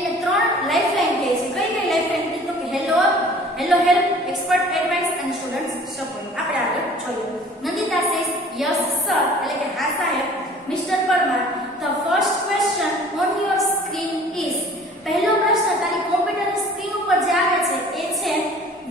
એને 3 લાઇફલાઇન કહે છે. કઈ કઈ લાઇફલાઇન? તો કે હેલો હેલ્પ, એક્સપર્ટ એડવાઇસ અને સ્ટુડન્ટ્સ સપોર્ટ. આપણે આગળ જોઈએ. નંદિતા સેઝ યસ સર, એટલે કે હા સાહેબ. Mister Parmar, the first question on your screen is. પહેલો પ્રશ્ન તારી કોમ્પ્યુટરની સ્ક્રીન ઉપર જે આવે છે એ છે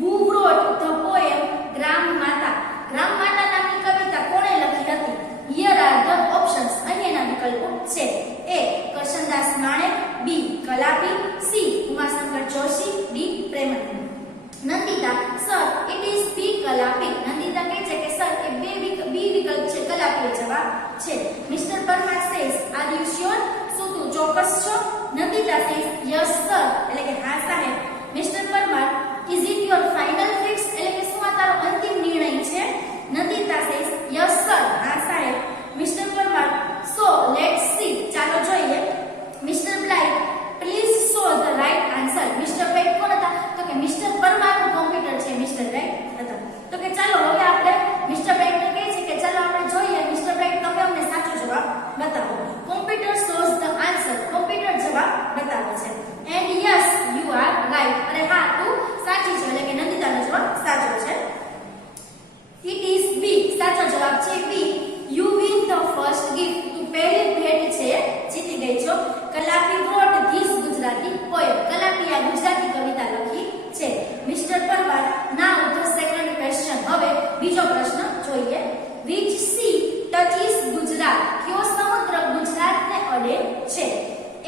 who wrote the poem ગ્રામ માતા. ગ્રામ માતા નામની કવિતા કોણે લખી હતી? Here are the options. અહીં એના વિકલ્પો છે. A. Karshandas Manek, B. Kalapi, C. Umashankar Joshi, D. Premanand. Nandita, sir it is B. Kalapi. Nandita કહે છે કે સર એ B વિકલ્પ છે, કલાપી જવાબ છે. Mister Parmar says are you sure? શું તું ચોક્કસ છો? નંદિતા સેઝ યસ સર, એટલે કે હા સાહેબ. Mister Parmar, is it your final fix, એટલે કે શું આ તારો અંતિમ નિર્ણય છે? નંદિતા સેઝ યસ સર, હા સાહેબ. Mister Parmar, so let's see, ચાલો જોઈએ. Mister Blight, please show the right answer. Mister Blight કોણ હતા? તો કે મિસ્ટર પરમારનું કોમ્પ્યુટર છે મિસ્ટર બ્લાઇટ હતા. તો કે ચાલો હવે આપણે મિસ્ટર બ્લાઇટને કહે છે કે ચાલો આપણે જોઈએ. મિસ્ટર બ્લાઇટ, તમે અમને સાચો જવાબ બતાવો. Computer shows the answer. Computer જવાબ બતાવે છે. And yes you are right, અને હા તું સાચી છે, એટલે કે નંદિતાનો જવાબ સાચો છે. ઇટ ઇઝ બી, સાચો જવાબ છે B. You win the first gift. તું પહેલી ભેટ છે જીતી ગઈ છો. Kalapi wrote this Gujarati poem. Kalapi આ ગુજરાતી કવિતા લખી છે. Mister Parmar, now the second question. હવે બીજો પ્રશ્ન જોઈએ. Which sea touches Gujarat. કયો સમુદ્ર ગુજરાતને અડે છે?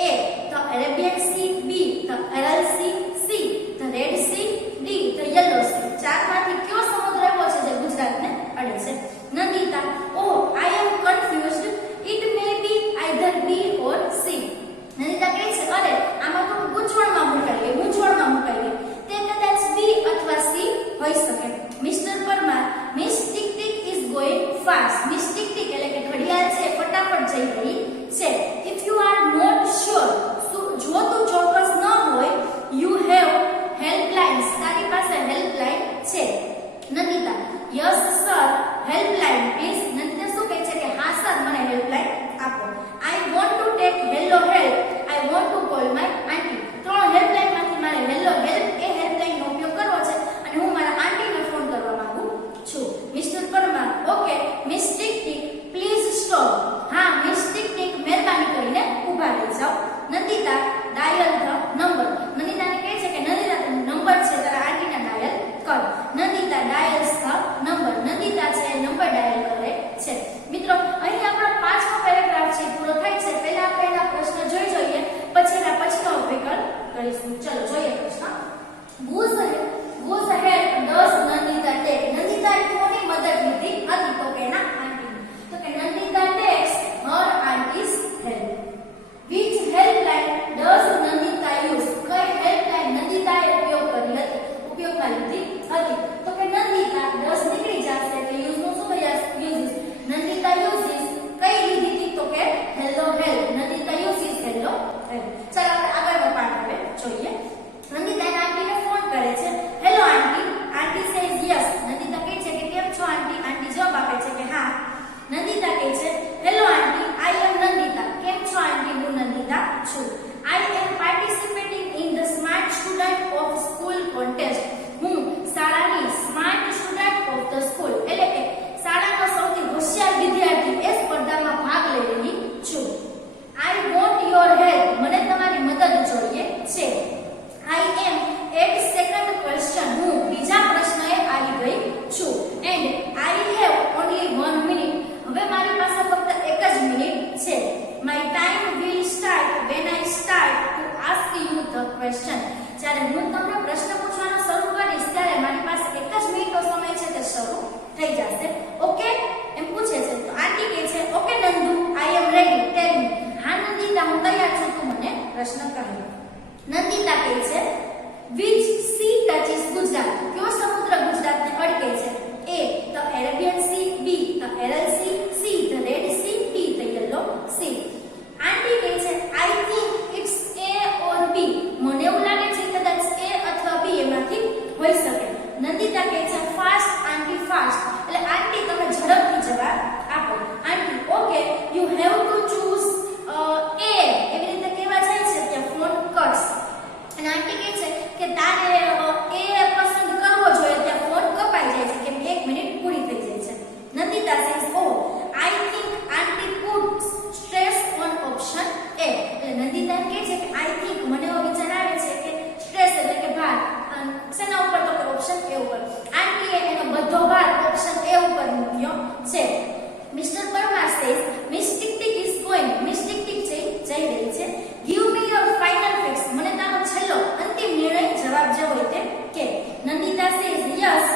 A. The Arabian sea, B. The Aral sea, C. The red sea, D. The yellow sea. ચારમાંથી કયો સમુદ્ર એવો છે જે ગુજરાતને અડે છે? Nandita, oh I am confused, it may be either B or C. Nandita કહે છે અરે આમાં તો ગૂંચવણમાં મુકાઈ ગઈ. તે કદાચ B અથવા C હોઈ શકે. Mister Parmar, Miss tick Tick is going fast. Miss tick Tick એટલે કે ઘડિયાળ છે ફટાફટ જઈ રહી છે. If you are not sure, જો તું ચોક્કસ ન હોય, યુ હેવ હેલ્પલાઇન્સ. તારી પાસે હેલ્પલાઇન છે. Nandita, yes sir helpline please. Nandita શું કહે છે કે હા સર મને હેલ્પલાઇન આપો. I want to take hello help, I want to call my aunty. 3 હેલ્પલાઇનમાંથી મારે હેલો હેલ્પ એ હેલ્પલાઇનનો ઉપયોગ કરવો છે અને હું મારા આંટીને ફોન કરવા માંગુ છું. Mister Parmar, okay miss tick tick please stop. હા મિસ ટિક ટિક મહેરબાની કરીને ઊભા રહી જાઓ. Nandita, dial the number. નંદિતાને કહે છે કે નંદિતા નંબર છે તારા આંટીને ડાયલ કર. Nandita dials the number. Nandita છે નંબર ડાયલ કરે છે. મિત્રો અહીં આપણો 5મો પેરેગ્રાફ છે પૂરો થાય છે. પહેલા આપણે એના પ્રશ્ન જોઈ જોઈએ, પછી એના પછીનો વિકલ્પ કરીશું. ચલો જોઈએ પ્રશ્ન. Whose help does Nandita take? Nandita કોની મદદ લીધી હતી? તો કે એના આંટીની. તો કે Nandita takes her auntie's help. Which helpline does Nandita use? કઈ હેલ્પલાઇન નંદિતાએ ઉપયોગમાં લીધી હતી? તો કે નંદિતા does નીકળી જશે એટલે યુઝ નું શું થઈ યુઝિસ. નંદિતા યુઝિસ કઈ લીધી હતી? તો કે hello help. Nandita uses hello help. ચાલો આપણે આગળનો પાઠ હવે જોઈએ. નંદિતા એના આંટીને ફોન કરે છે. Hello aunty. Aunty says yes. Nandita કહે છે કે કેમ છો આંટી? આંટી જવાબ આપે છે કે હા. નંદિતા કહે છે હેલો આંટી, આઈ એમ નંદિતા. કેમ છો આંટી? હું નંદિતા છું. I am participating in the smart student of school contest. હું શાળાની smart student of the school એટલે કે શાળાનો સૌથી હોશિયાર વિદ્યાર્થી એ સ્પર્ધામાં ભાગ લઈ રહી છું. I want your help. મને તમારી મદદ જોઈએ છે. આઈ એમ એટ સેકન્ડ ક્વેશ્ચન. હું બીજા પ્રશ્નએ આવી ગઈ છું. And I have only 1 minute. હવે મારી પાસે ફક્ત 1 જ મિનિટ છે. My time will start when I start to ask you the question. જ્યારે હું તમને પ્રશ્ન પૂછવાનો શરૂ કરીશ ત્યારે મારી પાસે 1 જ મિનિટનો સમય છે તે શરૂ થઈ જશે. ઓકે એમ પૂછે છે. તો આંટી કહે છે ઓકે નંદુ, આઈ એમ રેડી, ટેલ મી. હા નંદિતા હું તૈયાર છું, તું મને પ્રશ્ન કહે. નંદિતા કહે છે which sea touches ગુજરાત. કયો સમુદ્ર ગુજરાતને અડકે છે? A. the Arabian Sea, B. the Aral Sea, C. the Red Sea, D. the Yellow Sea. આંટી કહે છે I think it's A or B. મને એવું લાગે છે કદાચ A અથવા B એમાંથી હોઈ શકે. નંદિતા કહે છે ફાસ્ટ આંટી ફાસ્ટ. એટલે આંટી તમે ઝડપથી જવાબ આપો. Aunty okay you have to choose A. એવી રીતે કહેવા જાય છે કે ફોન કટ્સ. આઈ થિંક મને એવો વિચાર આવે છે કે સ્ટ્રેસ એટલે કે ભાર શેના ઉપર તો કે ઓપ્શન એ ઉપર આંટીએ એનો બધો ભાર ઓપ્શન એ ઉપર મૂક્યો છે. Mister Parmar says miss tick Tick is going miss tick tick જઈ રહી છે. Give me your final fix મને તારો છેલ્લો અંતિમ નિર્ણય જવાબ જે હોય તે કે. Nandita says yes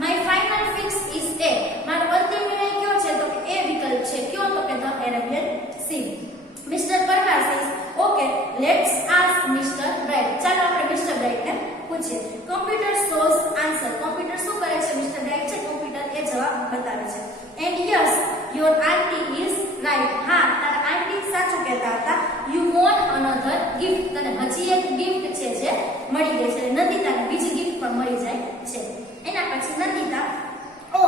my final fix is A મારો અંતિમ નિર્ણય કયો છે તો કે એ વિકલ્પ છે. કયો તો કે the Arabian sea. Mister Parmar says okay let's ask mister bright ચાલો આપણે મિસ્ટર બ્રાઇટને પૂછીએ. કોમ્પ્યુટર શોઝ આન્સર કોમ્પ્યુટર શું કરે છે મિસ્ટર બ્રાઇટ છે કોમ્પ્યુટર એ જવાબ બતાવે છે. And yes your aunty is right હા તારા આંટી સાચું કહેતા હતા. યુ વોન્ટ અનધર ગિફ્ટ તને હજી એક ગિફ્ટ છે જે મળી ગઈ છે. નંદિતાને બીજી ગિફ્ટ પણ મળી જાય છે. એના પછી નંદિતા ઓ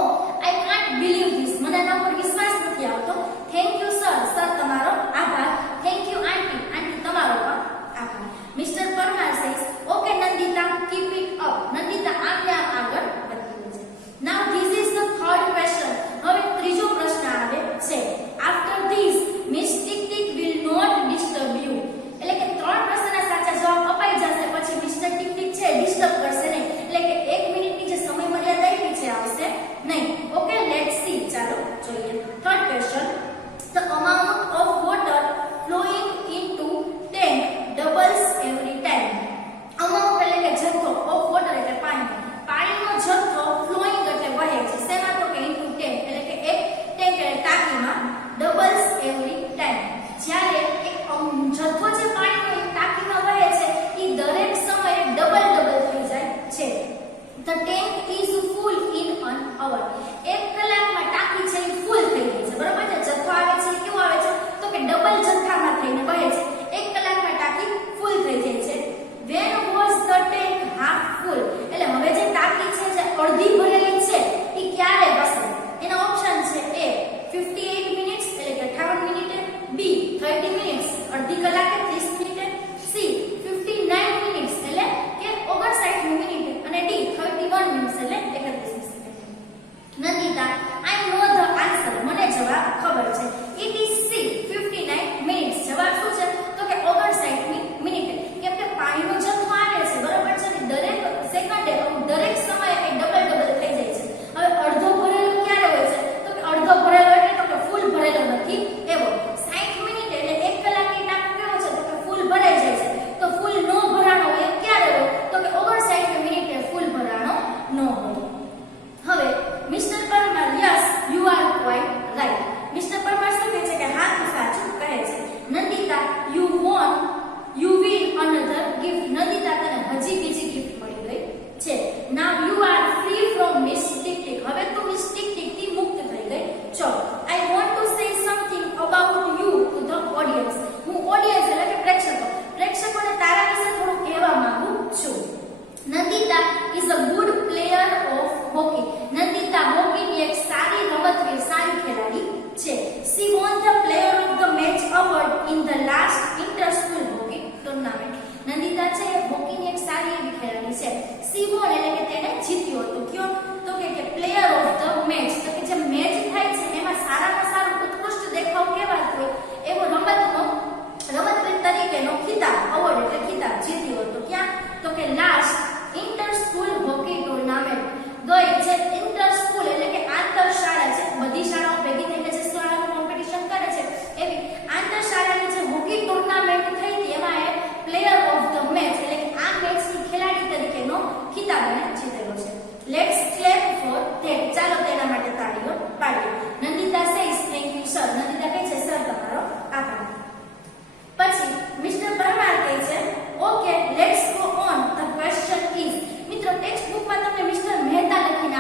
આઈ કાન્ટ બિલીવ ધીસ મને આના પર વિશ્વાસ નથી આવતો. થેન્ક યુ સર સર તમારો આભાર. થેન્ક યુ આંટી આંટી તમારો પણ આભાર. Mister Parmar says okay Nandita keep it up Nandita આમને આમ આગળ વધી રહી છે. Now this is the third question હવે ત્રીજો પ્રશ્ન આવે છે. After this miss tick tick will not disturb you એટલે કે ત્રણ પ્રશ્નના સાચા જવાબ અપાઈ જશે પછી મિસ્ટર ટિક ટિક છે ડિસ્ટર્બ કરશે નહીં એટલે કે 1 મિનિટની જે સમય મર્યાદા આપી છે આવશે નહીં. ઓકે લેટ્સ સી ચાલો જોઈએ. Third question the amount of water flowing into tank doubles every time. Amount એટલે કે જથ્થો ઓફ વોટર એટલે પાણીનો જથ્થો flowing એટલે વહે છે શેમાં તો કે into tank એટલે કે એક ટેન્ક એટલે ટાંકીમાં doubles every time જ્યારે એક જથ્થો જે પાણીનો એક ટાંકીમાં વહે છે એ દરેક સમયે ડબલ થઈ જાય છે. The tank is full in an hour. 1 કલાકમાં ટાંકી છે એ ફૂલ થઈ ગઈ છે બરોબર છે. જથ્થો આવે છે કેવો આવે છે તો કે ડબલ જથ્થામાં થઈને વહે છે. 1 કલાકમાં ટાંકી ફૂલ થઈ જાય છે. When was the tank half full એટલે હવે જે ટાંકી છે જે અડધી ભરેલી છે એ ક્યારે હશે એના ઓપ્શન છે A 58 મિનિટ્સ એટલે કે 58 મિનિટે B 30 મિનિટ્સ અડધી કલાકે 30 મિનિટે C 59 મિનિટ્સ એટલે કે 59 મિનિટે અને D 31 મિનિટ્સ એટલે 31 મિનિટે. નંદિતા આઈ નો ધ આન્સર મને જવાબ ખબર છે. ઇટ ઇઝ C 59 મિનિટ્સ જવાબ શું છે તો કે 59 મિનિટે કેમ કે પાણીનો જથ્થો આવે છે બરોબર છે ને દરેક સેકન્ડે દરેક સમયે એ ડબલ થઈ જાય છે. હવે અડધો ભરેલો ક્યારે હોય છે તો કે અડધો ભરેલો એટલે તો કે ફૂલ ભરેલો નથી એવો. 60 મિનિટ એટલે 1 કલાકની ટાંકી કેવો છે તો કે ફૂલ ભરાઈ જાય છે. તો ફૂલ નો ભરાણો એ ક્યારે હોય તો કે 59 મિનિટે ફૂલ ભરાણો નો હોય. હવે mister Parmar yes you are quite right mister Parmar શું કહે છે કે હા તું સાચું કહે છે. Nandita you will another gift Nandita તને હજી બીજી ગિફ્ટ મળી ગઈ છે. Now you are free from miss tick tick હવે તું મિસ ટિક ટિક થી મુક્ત થઈ ગઈ છો. I want to say something about you to the audience હું ઓડિયન્સ એટલે કે પ્રેક્ષકોને તારા વિશે થોડું કહેવા માંગુ છું. Nandita is a good player of hockey Nandita હોકીની એક સારી રમતવીર સારી ખેલાડી છે. She won the player of the match award in the last inter-school hockey tournament. Nandita છે હોકીની એક સારી એવી ખેલાડી છે. She won એટલે કે તેણે જીત્યું હતું. કયો તો કે પ્લેયર ઓફ ધ મેચ તો કે જે મેચ થાય છે એમાં સારામાં સારું ઉત્કૃષ્ટ દેખાવ કેવાતો એવો રમતવીર તરીકેનો ખિતાબ અવોર્ડ એટલે ખિતાબ જીત્યો હતો. ક્યાં તો કે લાસ્ટ ઇન્ટર-સ્કૂલ હોકી ટુર્નામેન્ટ ગઈ જે ઇન્ટર-સ્કૂલ એટલે કે આંતર શાળા છે બધી શાળાઓ ભેગી થઈને જે શાળાનું કોમ્પિટિશન કરે છે એવી આંતર શાળાની જે હોકી ટુર્નામેન્ટ થઈ હતી એમાં એ પ્લેયર ઓફ ધ મેચ એટલે કે આ મેચની ખેલાડી તરીકેનો ખિતાબ એને જીતેલો છે. લેટ્સ ક્લેપ ફોર ધેટ ચાલો તેના માટે તાળીઓ પાડીએ. Nandita says thank you sir Nandita કહે છે સર તમારો આભાર. પછી મિસ્ટર પરમાર કહે છે okay let's go on the question is મિત્રો ટેક્સ્ટ બુકમાં તમને મિસ્ટર મહેતા લખીને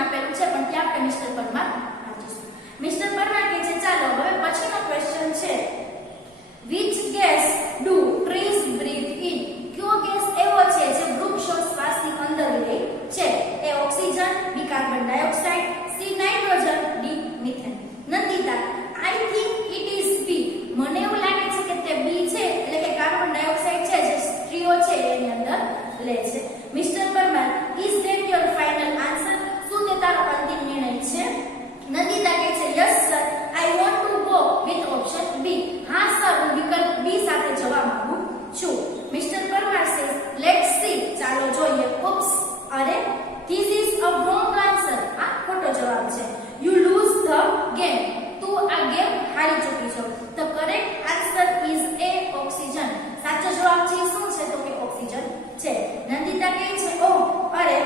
ઓક્સિજન છે. નંદિતા કહે છે, ઓહ અરે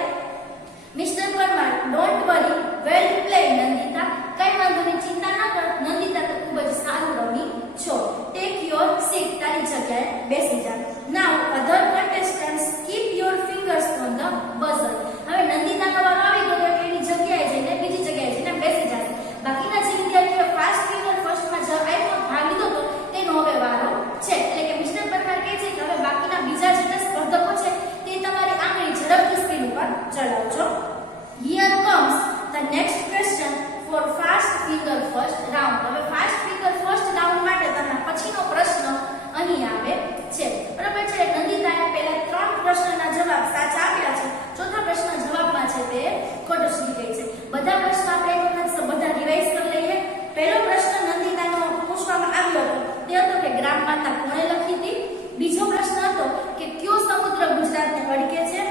mister Parmar, don't worry, well play Nandita, કઈ વાંધો નહીં, ચિંતા ના કર નંદિતા, તો ખૂબ જ સારું રમી છો. ટેક યોર સીટ, તારી જગ્યાએ બેસી જા. Now other contestants keep your fingers on the buzzer. હવે નંદિતાનો વારો આવી ગયો એટલે એની જગ્યાએ જઈને બીજી જગ્યાએ જઈને બેસી જશે. બાકીના જે વિદ્યાર્થીઓ ફાસ્ટ ફિંગર ફર્સ્ટમાં આપ્યો ભાગ લીધો હતો તેનો હવે વારો છે. એટલે કે મિસ્ટર પરમાર કહે છે કે હવે બાકીના બીજા જે સ્પર્ધકો છે તે તમારી આંગળી ઝડપથી સ્ક્રીન ઉપર ચલાવજો. Here comes the next question for fast finger first round. હવે ફાસ્ટ ફિંગર ફર્સ્ટ રાઉન્ડ માટે તમને પછીનો પ્રશ્ન અહીં આવે છે. બરાબર છે. નંદિતાએ પહેલા 3 પ્રશ્નના જવાબ સાચા આપ્યા છે. ચોથા પ્રશ્ન જવાબમાં છે તે ખોટું શીખી ગઈ છે. બધા પ્રશ્ન આપણે એક વખત બધા રિવાઇઝ કરી લઈએ. પહેલો પ્રશ્ન નંદિતાનો પૂછવામાં આવ્યો હતો તે હતો કે ગ્રામ માતા કોણે લખી હતી. બીજો પ્રશ્ન હતો કે કયો સમુદ્ર ગુજરાતને અડકે છે.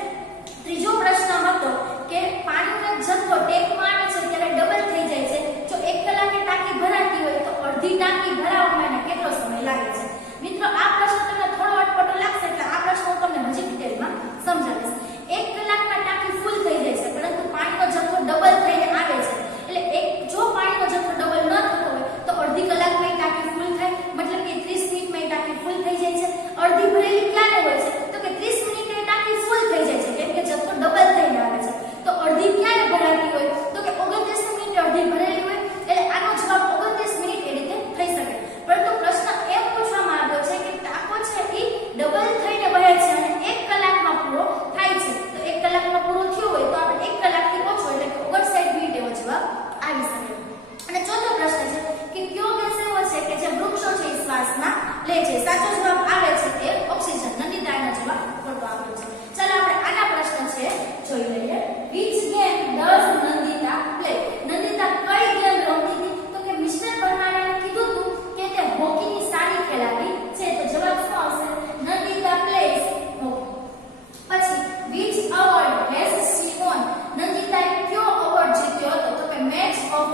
ત્રીજો પ્રશ્ન હતો કે પાણીનો જથ્થો ટેકમાં આવે છે ત્યારે ડબલ થઈ જાય છે. જો 1 કલાકે ટાંકી ભરાતી હોય તો અડધી ટાંકી ભરાવવામાં એને કેટલો સમય લાગે છે. મિત્રો આ પ્રશ્ન તમને થોડો અટપટો લાગશે એટલે આ પ્રશ્ન હું તમને હજી ડિટેલમાં સમજાવીશ. 1 કલાકમાં ટાંકી ફૂલ થઈ જાય છે પરંતુ પાણીનો જથ્થો ડબલ થઈને આવે છે. એટલે જો પાણીનો જથ્થો ડબલ ન થતો હોય તો અડધી કલાકમાં ટાંકી ફૂલ થાય, મતલબ કે 30 મિનિટમાં ટાંકી ફૂલ થઈ જાય છે. અડધી ભરેલી ક્યારે હોય છે તો કે 30 મિનિટે ટાંકી ફૂલ થઈ જાય છે કેમ કે જથ્થો ડબલ થઈને આવે છે. તો અડધી ક્યારે ભરાતી હોય તો કે 29 મિનિટે અડધી ભરેલી હોય. એટલે આનો જવાબ 29 મિનિટ એ રીતે થઈ શકે. પરંતુ પ્રશ્ન એમ પૂછવામાં આવ્યો છે કે ટાંકો છે એ ડબલ થઈને વહે છે અને 1 કલાકમાં પૂરો થાય છે. તો 1 કલાકમાં પૂરો થયો હોય તો આપણે 1 કલાકથી ઓછો એટલે કે 59 મિનિટ એવો જવાબ આવી શકે. અને ચોથો પ્રશ્ન છે કે કયો ગેસ એવો છે કે જે વૃક્ષો છે એ શ્વાસમાં લે છે. સાચો જવાબ આવે છે તે ઓક્સિજન. નંદિતાનો જવાબ ખોટો આવ્યો છે. ચાલો આપણે આના પ્રશ્ન છે જોઈ લઈએ. which game does Nandita play? Nandita કઈ ગેમ રમતી હતી તો કે મિસ્ટર પરમારે કીધું હતું કે તે હોકીની સારી ખેલાડી છે. તો જવાબ શું આવશે? Nandita plays hockey. પછી which award has she won? નંદિતાએ કયો અવોર્ડ જીત્યો હતો તો કે match of